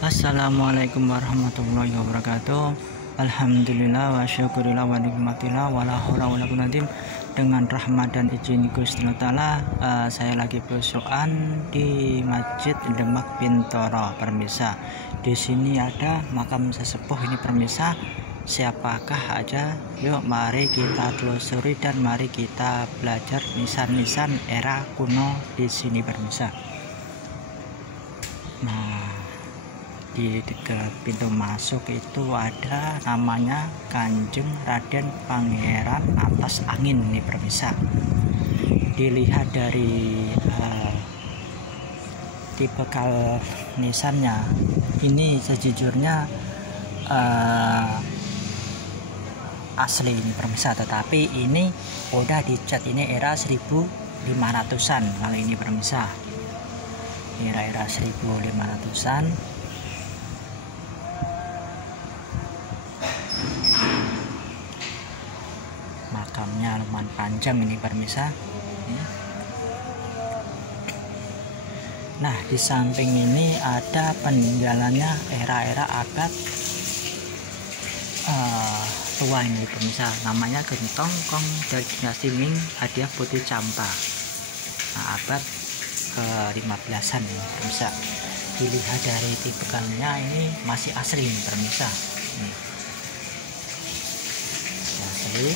Assalamualaikum warahmatullahi wabarakatuh. Alhamdulillah wa syukurillah wa nikmatillah wa la haula wa la quwwata dengan rahmat dan izin Gusti Allah. Saya lagi berusukan di Masjid Demak Bintoro, permisa. Di sini ada makam sesepuh ini, permisa. Siapakah aja? Yuk mari kita telusuri dan mari kita belajar nisan-nisan era kuno di sini, permisa. Nah, di dekat pintu masuk itu ada namanya Kanjeng Raden Pangeran Atas Angin nih, permisa. Dilihat dari tipikal nisannya, ini sejujurnya asli ini, permisa, tetapi ini udah dicat, ini era 1500-an kalau ini, permisa. Era 1500-an. Makamnya lumayan panjang ini, permisa. Nah, di samping ini ada peninggalannya era-era abad tua ini, permisa. Namanya Gentong Kong dari dinasti Ming, hadiah putih campa. Nah, abad ke-15an ini, permisa. Dilihat dari tipikalnya ini masih asli ini, permisa. Ini asli.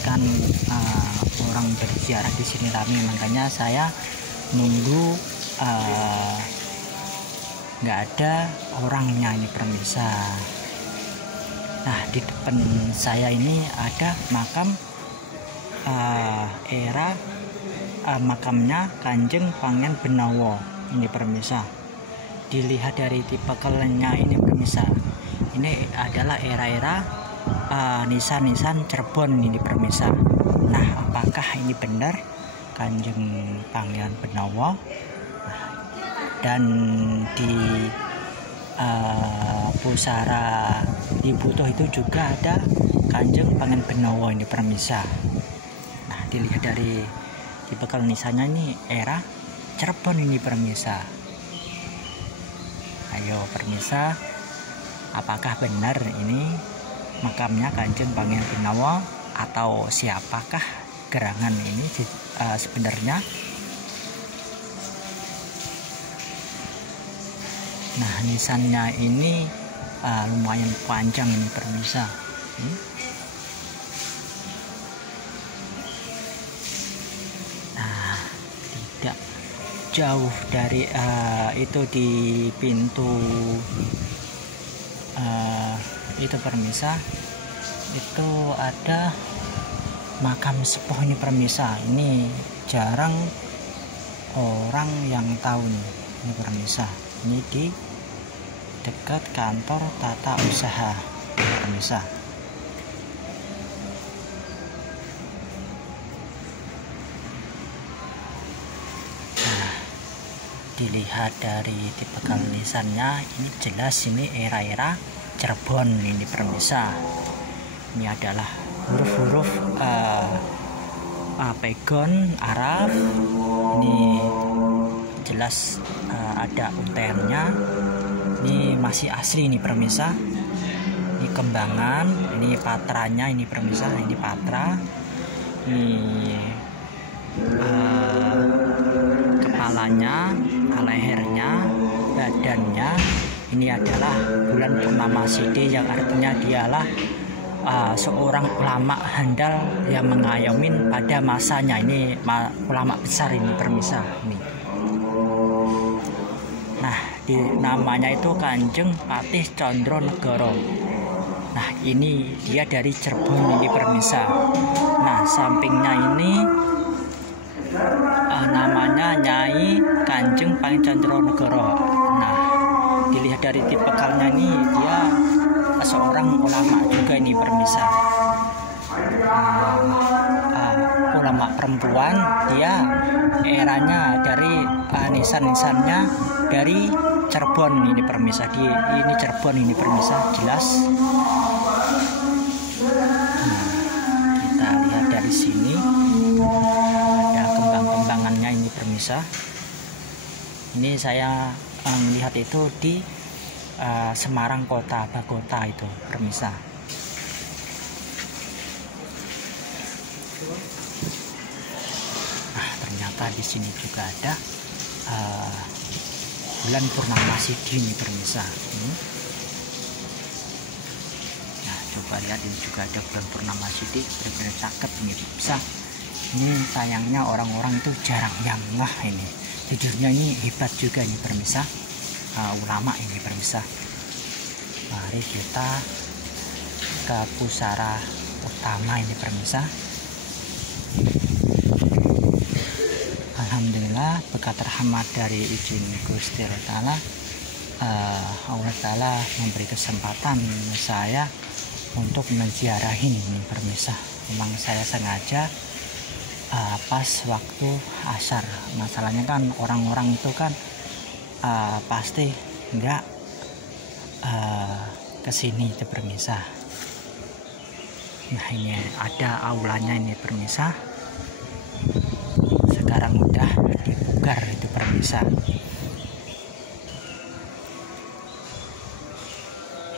Kan orang berziarah di sini rame, makanya saya nunggu nggak ada orangnya ini, permisa. Nah, di depan saya ini ada makam era makamnya Kanjeng Pangeran Benawa ini, permisa. Dilihat dari tipikalnya ini, permisa, ini adalah era-era nisan-nisan Cirebon ini, permisa. Nah, apakah ini benar Kanjeng Pangeran Benawa? Dan di pusara di Butuh itu juga ada Kanjeng Pangeran Benawa ini, permisa. Nah, dilihat dari tipikal nisannya ini era Cirebon ini, permisa. Ayo, permisa, apakah benar ini makamnya Kanjeng Pangeran Benawa atau siapakah gerangan ini sebenarnya? Nah, nisannya ini lumayan panjang ini, permisa. Nah, tidak jauh dari itu di pintu itu, permisa, itu ada makam sepuh ini, permisa. Ini jarang orang yang tahu nih, ini, permisa. Ini di dekat kantor tata usaha, permisa. Nah, dilihat dari tipikal nisannya ini jelas ini era-era Cirebon ini, permisa. Ini adalah huruf-huruf pegon Arab. Ini jelas ada UTR-nya. Ini masih asli ini, permisa. Ini kembangan, ini patranya ini, permisa. Ini patra. Ini kepalanya, lehernya, badannya. Ini adalah bulan purnama Sidi, yang artinya dialah seorang ulama handal yang mengayomin pada masanya. Ini ulama besar ini, permisa. Ini. Nah, namanya itu Kanjeng Patih Condro Negoro. Nah, ini dia dari Cirebon ini, permisa. Nah, sampingnya ini namanya Nyai Kanjeng Pangeran Condro Negoro. Nah, dilihat dari tipikalnya ini dia seorang ulama juga ini, permisa. Ulama perempuan, dia eranya dari nisan-nisannya dari Cirebon ini, permisa. Ini Cirebon ini, permisa, jelas. saya melihat itu di Semarang kota, Bagota itu permisa. Nah, ternyata di sini juga ada bulan purnama Sidi ini permisa. Nah, coba lihat ini juga ada bulan purnama Sidi, benar-benar cakep ini bisa. Ini sayangnya orang-orang itu jarang yang ngeh ini. Jujurnya ini hebat juga ini permisa, ulama ini permisa. Mari kita ke pusara utama ini permisa. Alhamdulillah berkat rahmat dari izin Gusti Allah Ta'ala memberi kesempatan saya untuk menziarahi ini permisa. Memang saya sengaja pas waktu asar. Masalahnya kan orang-orang itu kan pasti enggak kesini itu permisa. Nah, ini ada aulanya ini permisa. Sekarang udah dibugar itu permisa.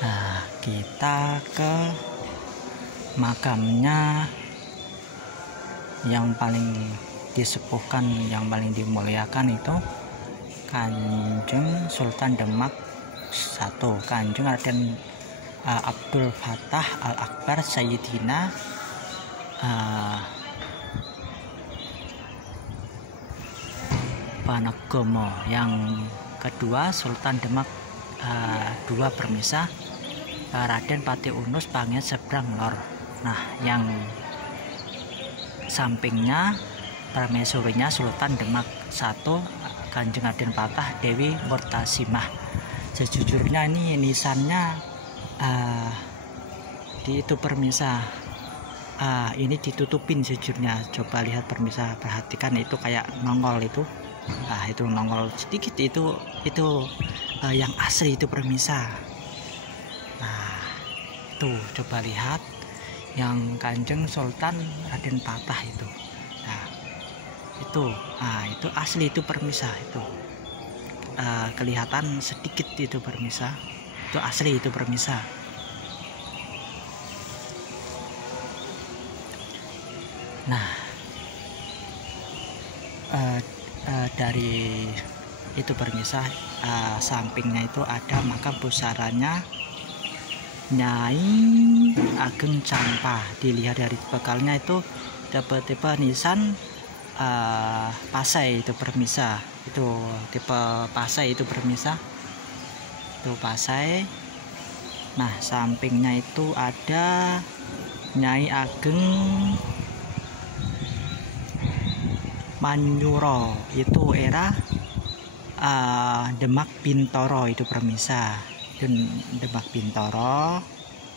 Nah, kita ke makamnya yang paling disepuhkan, yang paling dimuliakan itu Kanjeng Sultan Demak I, Kanjeng Raden Abdul Fattah Al-Akbar Sayyidina Panagomo. Yang kedua Sultan Demak II permisa, Raden Pati Unus Pangeran Sebrang Lor. Nah, yang sampingnya permaisurinya Sultan Demak I, Kanjeng Raden Patah Dewi Murtasimah. Sejujurnya ini nisannya di itu permisa, ini ditutupin sejujurnya. Coba lihat permisa, perhatikan itu kayak nongol itu. Itu nongol sedikit itu yang asli itu permisa. Nah, itu coba lihat yang Kanjeng Sultan Raden Patah itu. Nah, itu asli itu permisa itu. Kelihatan sedikit itu permisa. Itu asli itu permisa. Nah, dari itu permisa, sampingnya itu ada makam pusaranya Nyai Ageng Campa. Dilihat dari bekalnya itu tipe nisan Pasai itu permisa. Itu tipe Pasai itu permisa. Itu Pasai. Nah, sampingnya itu ada Nyai Ageng Manyuro, itu era Demak Bintoro itu permisa. Itu Demak Bintoro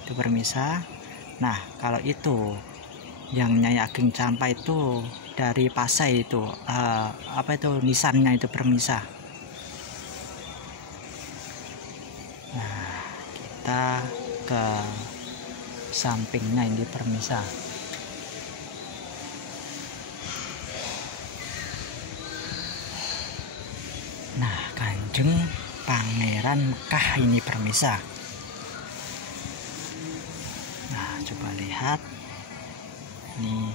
itu permisa. Nah, kalau itu yang Nyai Ageng Campa itu dari Pasai itu nisannya itu permisa. Nah, kita ke sampingnya ini permisa. Nah, Kanjeng Pangeran Mekah ini permisa. Nah, coba lihat ini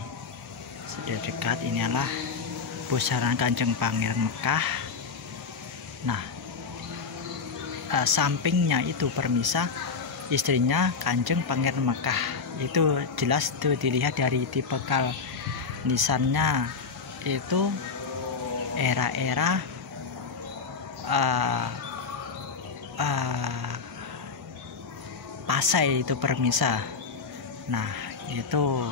sudah dekat. Ini adalah pusaran Kanjeng Pangeran Mekah. Nah, sampingnya itu permisa istrinya Kanjeng Pangeran Mekah. Itu jelas tuh dilihat dari tipikal nisannya itu era-era Pasai itu permisa. Nah, itu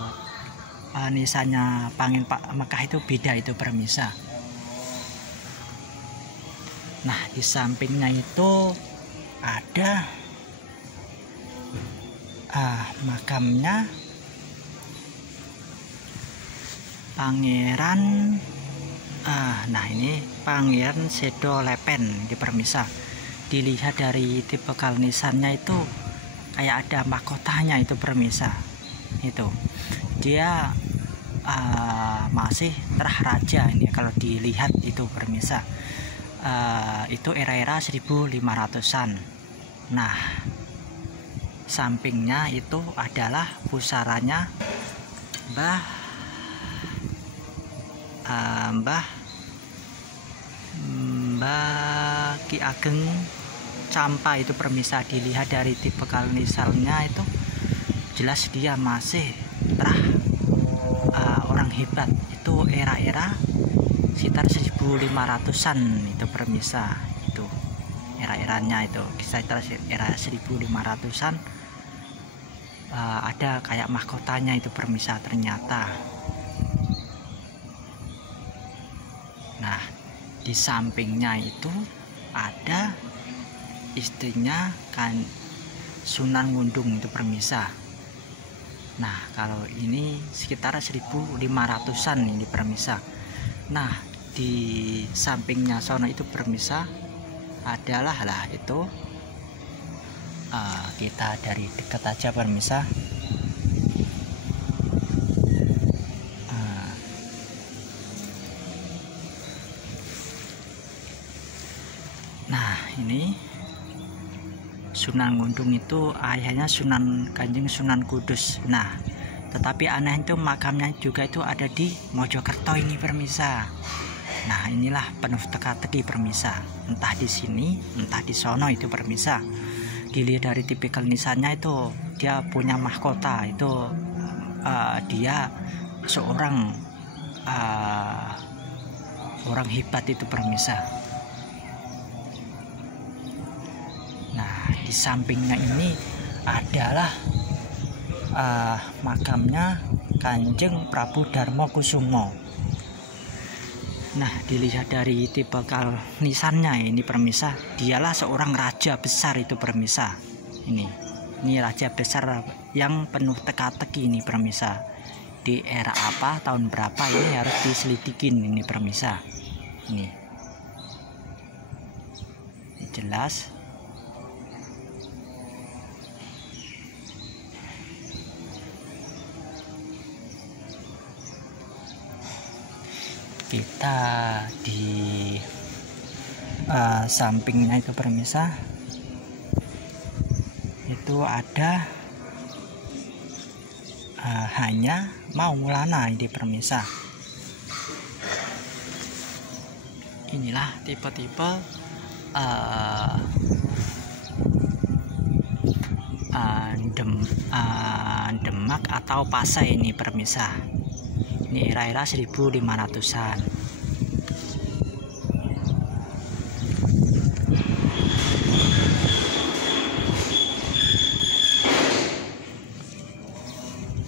nisannya Pangeran Mekah itu beda itu permisa. Nah, di sampingnya itu ada makamnya Pangeran nah, ini Pangeran Sedo Lepen di permisa. Dilihat dari tipikal nisannya itu kayak ada mahkotanya itu permisa. Itu dia masih terah raja ini kalau dilihat itu permisa. itu era-era 1500-an. Nah, sampingnya itu adalah pusaranya Mbah Ki Ageng Campa itu permisa. Dilihat dari tipe nisannya itu jelas dia masih orang hebat. Itu era-era sekitar 1500-an itu permisa. Itu era-eranya itu sekitar era 1500-an. Ada kayak mahkotanya itu permisa ternyata. Nah, di sampingnya itu ada istrinya kan Sunan Ngundung itu permisa. Nah, kalau ini sekitar 1500-an ini permisa. Nah, di sampingnya sono itu permisa adalah itu kita dari dekat aja permisa. Nah, ini Sunan Ngundung itu ayahnya Kanjeng Sunan Kudus. Nah, tetapi aneh itu makamnya juga itu ada di Mojokerto ini permisa. Nah, inilah penuh teka-teki permisa. Entah di sini, entah di sono itu permisa. Dilihat dari tipikal nisannya itu dia punya mahkota itu dia seorang orang hebat itu permisa. Nah, di sampingnya ini adalah makamnya Kanjeng Prabu Darmo Kusumo. Nah, dilihat dari tipikal nisannya ini permisa, dialah seorang raja besar itu permisa. Ini raja besar yang penuh teka-teki ini permisa. Di era apa, tahun berapa ini harus diselidikin ini permisa. Ini jelas. Kita di sampingnya itu permisa itu ada hanya Maulana ini permisa. Inilah tipe-tipe Demak atau Pasai ini permisa. Ini era-era 1500-an.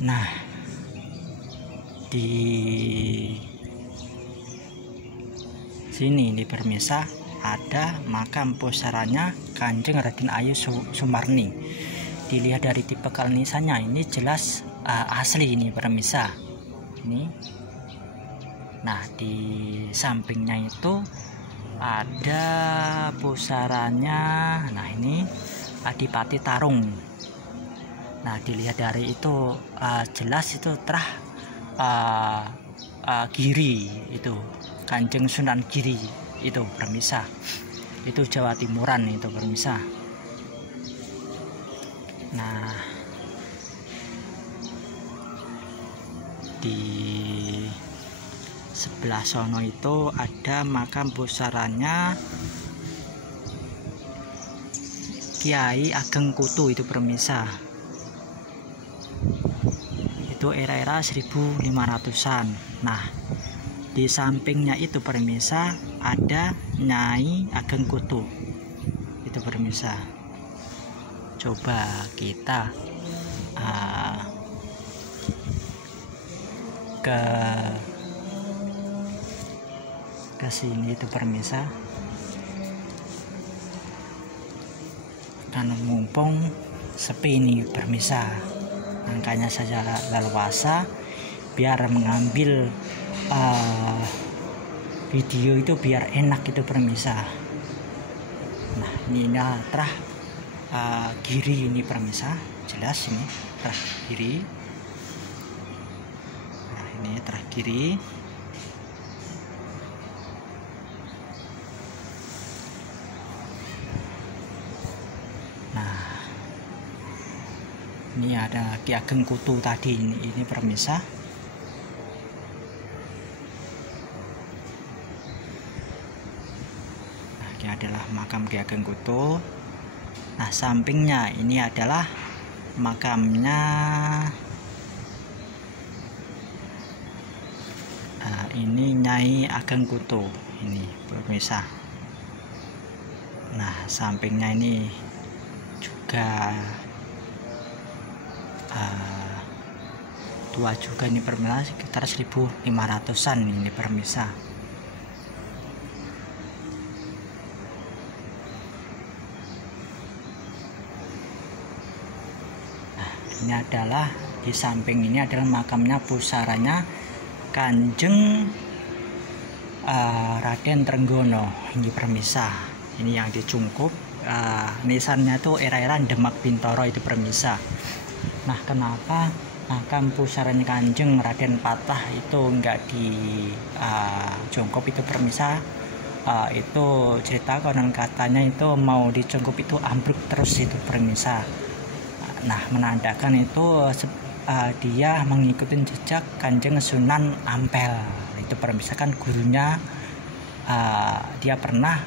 Nah, di sini di permisa ada makam pusarannya Kanjeng Raden Ayu Sumarni. Dilihat dari tipe nisannya ini jelas asli ini permisa. Ini. Nah, di sampingnya itu ada pusarannya. Nah, ini Adipati Tarung. Nah, dilihat dari itu jelas itu Giri itu Kanjeng Sunan Giri itu permisa. Itu Jawa Timuran itu permisa. Nah, di sebelah sono itu ada makam pusarannya Kiai Ageng Kutu itu permisa. Itu era-era 1500-an. Nah, di sampingnya itu permisa ada Nyai Ageng Kutu itu permisa. Coba kita ke sini itu permisa, karena mumpung sepi ini permisa, angkanya saja leluasa biar mengambil video itu biar enak itu permisa. Nah, ini Giri ini permisa, jelas ini Giri. Nah, ini Giri. Ini ada Ki Ageng Kutu tadi, ini pemirsa. Nah, ini adalah makam Ki Ageng Kutu. Nah, sampingnya ini adalah makamnya ini Nyai Ageng Kutu ini pemirsa. Nah, sampingnya ini juga tua juga ini pemirsa, sekitar 1500-an ini pemirsa. Nah, ini adalah di samping ini adalah makamnya pusaranya Kanjeng Raden Trenggono ini pemirsa. Ini yang dicungkup nisannya tuh era-era Demak Bintoro itu pemirsa. Nah, kenapa makam pusaranya Kanjeng Raden Patah itu enggak dicungkup itu pemirsa? Itu cerita konon katanya itu mau dicungkup itu ambruk terus itu pemirsa. Nah, menandakan itu dia mengikuti jejak Kanjeng Sunan Ampel itu pemirsa, kan gurunya dia pernah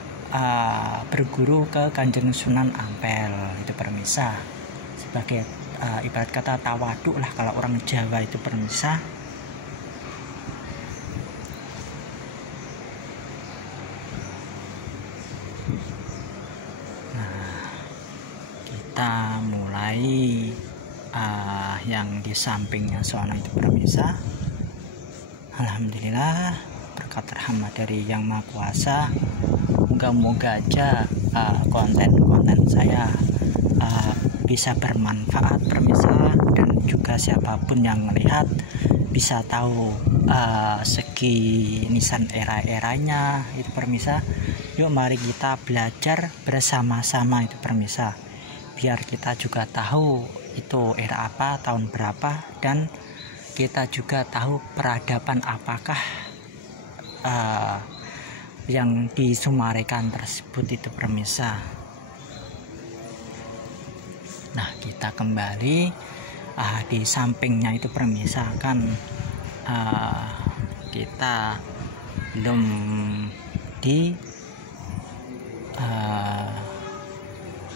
berguru ke Kanjeng Sunan Ampel itu pemirsa, sebagai ibarat kata tawaduk lah kalau orang Jawa itu pemirsa. Nah, kita mulai yang di sampingnya soalnya itu pemirsa. Alhamdulillah, berkat rahmat dari Yang Maha Kuasa, moga-moga aja konten-konten saya bisa bermanfaat pemirsa, dan juga siapapun yang melihat bisa tahu segi nisan era-eranya itu pemirsa. Yuk mari kita belajar bersama-sama itu pemirsa, biar kita juga tahu itu era apa, tahun berapa, dan kita juga tahu peradaban apakah yang disumarekan tersebut itu pemirsa. Nah, kita kembali di sampingnya itu pemirsa, kan kita belum di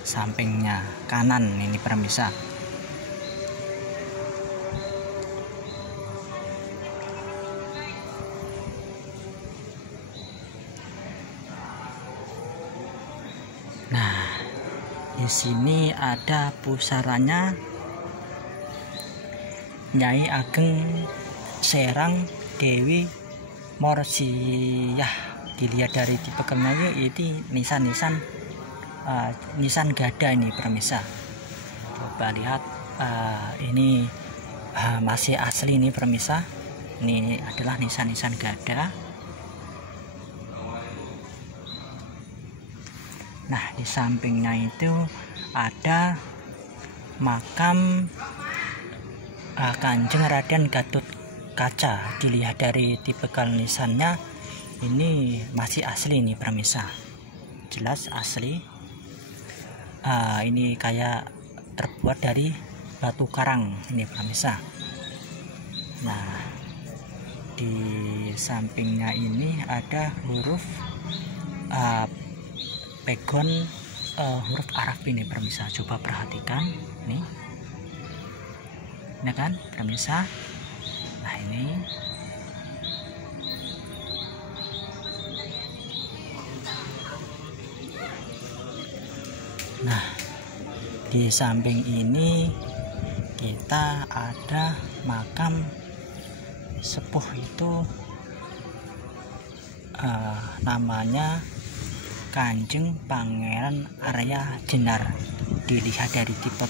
sampingnya kanan ini pemirsa. Nah, di sini ada pusaranya Nyai Ageng Serang Dewi Morsiyah. Dilihat dari tipe kemelnya ini nisan-nisan nisan gada ini pemirsa. Coba lihat, ini masih asli ini pemirsa. Ini adalah nisan-nisan gada. Nah, di sampingnya itu ada makam Kanjeng Raden Gatot Kaca. Dilihat dari tipe nisannya ini masih asli nih pemirsa, jelas asli. Ini kayak terbuat dari batu karang ini pemirsa. Nah, di sampingnya ini ada huruf pegon, huruf Arab ini pemirsa. Coba perhatikan nih, ini kan pemirsa. Nah, ini nah, di samping ini kita ada makam sepuh itu namanya Kanjeng Pangeran Arya Jenar. Dilihat dari tipe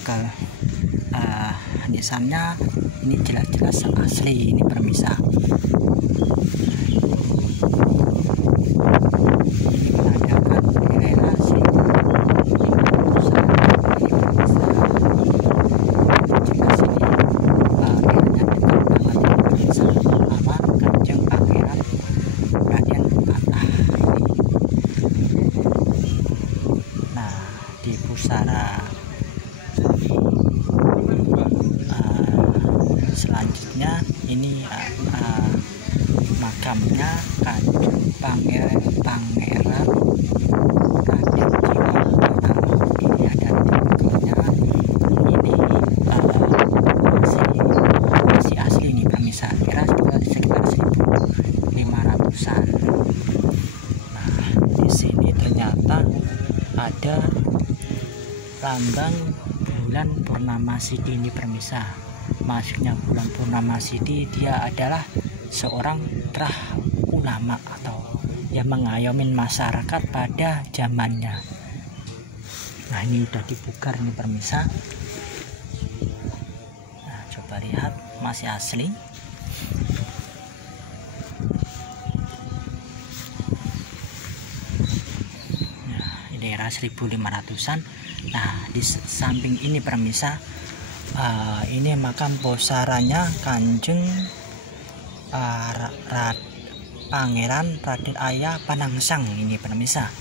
nisannya ini jelas-jelas asli ini pemirsa. Ini menandakan relasi selanjutnya ini makamnya Kanjeng Pangeran Raden Kiwal. Ini ada tikelnya. Ini masih asli ini pemirsa, kira sekitar 1500-an. Nah, di sini ternyata ada lambang bulan purnama Sidi ini pemirsa. Maksudnya bulan purnama Sidi, dia adalah seorang ulama atau yang mengayomin masyarakat pada zamannya. Nah, ini udah dibugar ini pemirsa. Nah, coba lihat, masih asli. Nah, ini era 1500-an. Nah, di samping ini pemirsa, ini makam pusaranya Kanjeng Pangeran Raden Ayah Panangsang ini pemirsa.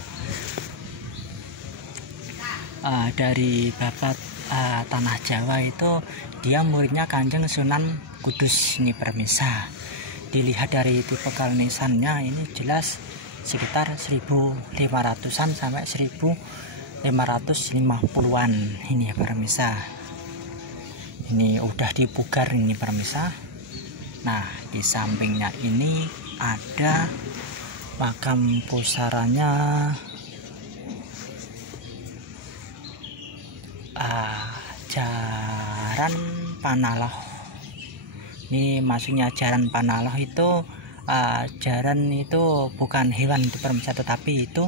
Dari babat tanah Jawa itu dia muridnya Kanjeng Sunan Kudus ini pemirsa. Dilihat dari tipe nisannya ini jelas sekitar 1500-an sampai 1550-an ini ya pemirsa. Ini udah dibugar ini pemirsa. Nah, di sampingnya ini ada makam pusaranya Jaran Panaloh. Ini maksudnya Jaran Panaloh itu jaran itu bukan hewan itu pemirsa, tetapi itu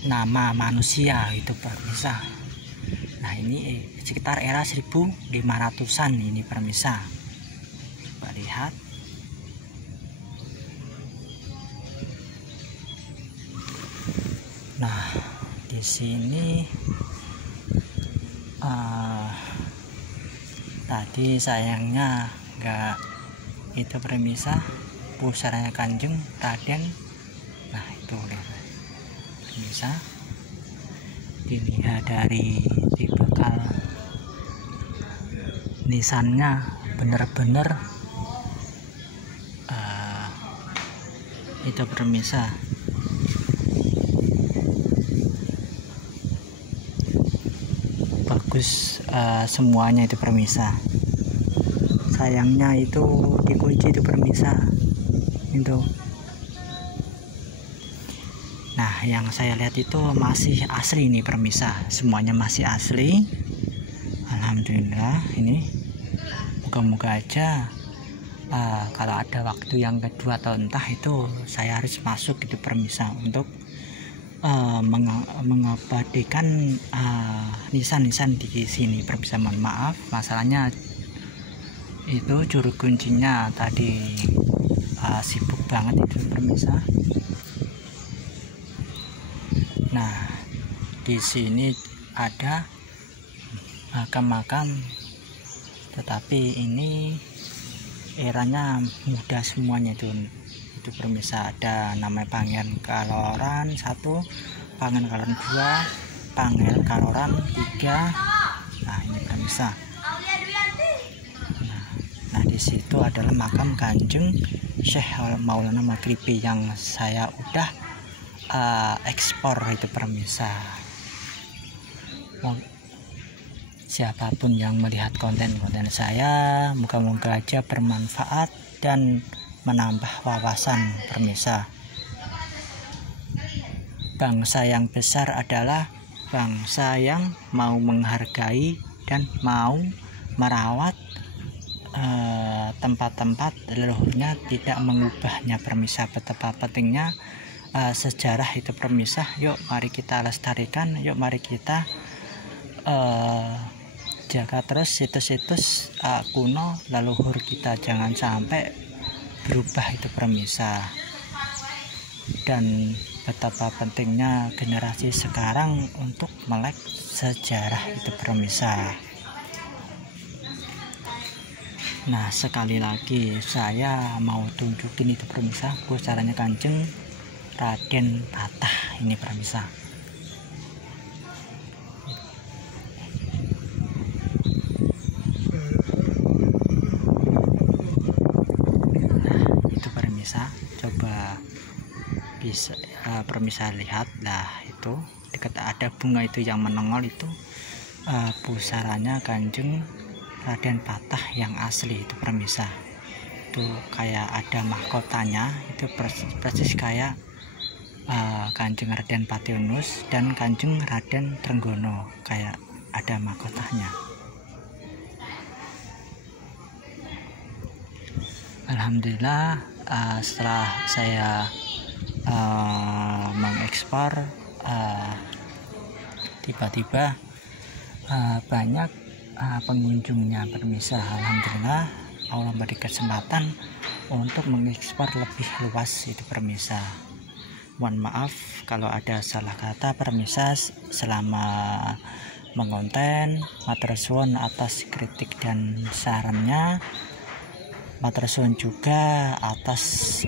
nama manusia itu pemirsa. Nah, ini sekitar era 1500-an ini pemirsa. Coba lihat. Nah, di sini tadi sayangnya enggak itu pemirsa pusaranya Kanjeng Raden. Nah, itu lihat pemirsa, dilihat dari tipikal nisannya bener-bener itu pemirsa. Bagus semuanya itu pemirsa. Sayangnya itu dikunci itu pemirsa itu. Nah, yang saya lihat itu masih asli nih pemirsa, semuanya masih asli. Alhamdulillah. Ini moga-moga aja kalau ada waktu yang kedua atau entah itu saya harus masuk gitu pemirsa untuk mengabadikan nisan-nisan di sini pemirsa. Mohon maaf, masalahnya itu juru kuncinya tadi sibuk banget itu pemirsa. Nah, di sini ada makam-makam, tetapi ini eranya muda semuanya itu pemirsa. Ada namanya Pangeran Kaloran 1, Pangeran Kaloran 2, Pangeran Kaloran 3. Nah, ini pemirsa. Nah, di situ adalah makam Kanjeng Syekh Maulana Maghribi yang saya udah ekspor itu pemirsa. Siapapun yang melihat konten-konten saya, moga-moga aja bermanfaat dan menambah wawasan pemirsa. Bangsa yang besar adalah bangsa yang mau menghargai dan mau merawat tempat-tempat leluhurnya, tidak mengubahnya pemirsa. Betapa pentingnya sejarah itu pemirsa. Yuk mari kita lestarikan, yuk mari kita jaga terus situs-situs kuno leluhur kita, jangan sampai berubah itu pemirsa. Dan betapa pentingnya generasi sekarang untuk melek sejarah itu pemirsa. Nah, sekali lagi saya mau tunjukin itu pemirsa pusaranya Kanjeng Raden Patah ini permisa. Nah, itu permisa, coba bisa permisa lihat lah, itu dekat ada bunga itu yang menongol itu pusaranya Kanjeng Raden Patah yang asli itu permisa. Itu kayak ada mahkotanya, itu persis kayak Kanjeng Raden Pationus dan Kanjeng Raden Trenggono, kayak ada mahkotanya. Alhamdulillah, setelah saya mengekspor, tiba-tiba banyak pengunjungnya permisa. Alhamdulillah, Allah beri kesempatan untuk mengekspor lebih luas itu permisa. Mohon maaf kalau ada salah kata permisa selama mengonten. Matur suwun atas kritik dan sarannya. Matur suwun juga atas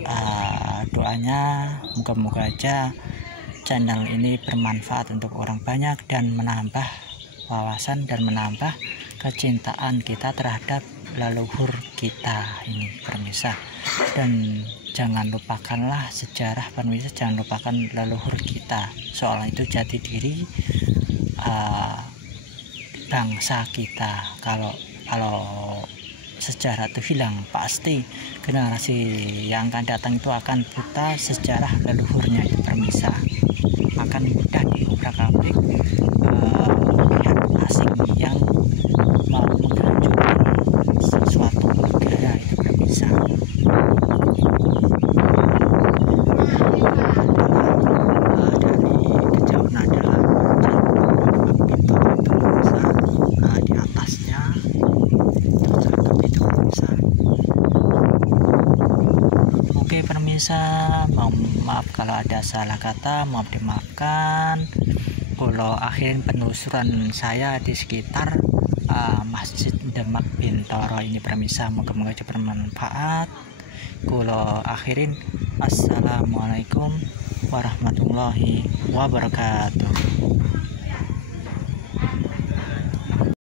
doanya. Moga-moga aja channel ini bermanfaat untuk orang banyak dan menambah wawasan dan menambah kecintaan kita terhadap leluhur kita ini permisa. Dan jangan lupakanlah sejarah permisa, jangan lupakan leluhur kita, soalnya itu jati diri bangsa kita. Kalau sejarah itu hilang, pasti generasi yang akan datang itu akan buta sejarah leluhurnya itu permisa. Akan mudah diobrak-abrik pihak asing yang mau menghancurkan suatu negara itu permisa. Dari kejauhan adalah pintu itu permisa, di atasnya cakep itu permisa. Oke permisa, maaf kalau ada salah kata, maaf dimaafkan. Kalau akhirin penelusuran saya di sekitar Masjid Demak Bintoro ini permisa, moga-moga bermanfaat. Kalau akhirin, assalamualaikum warahmatullahi wabarakatuh.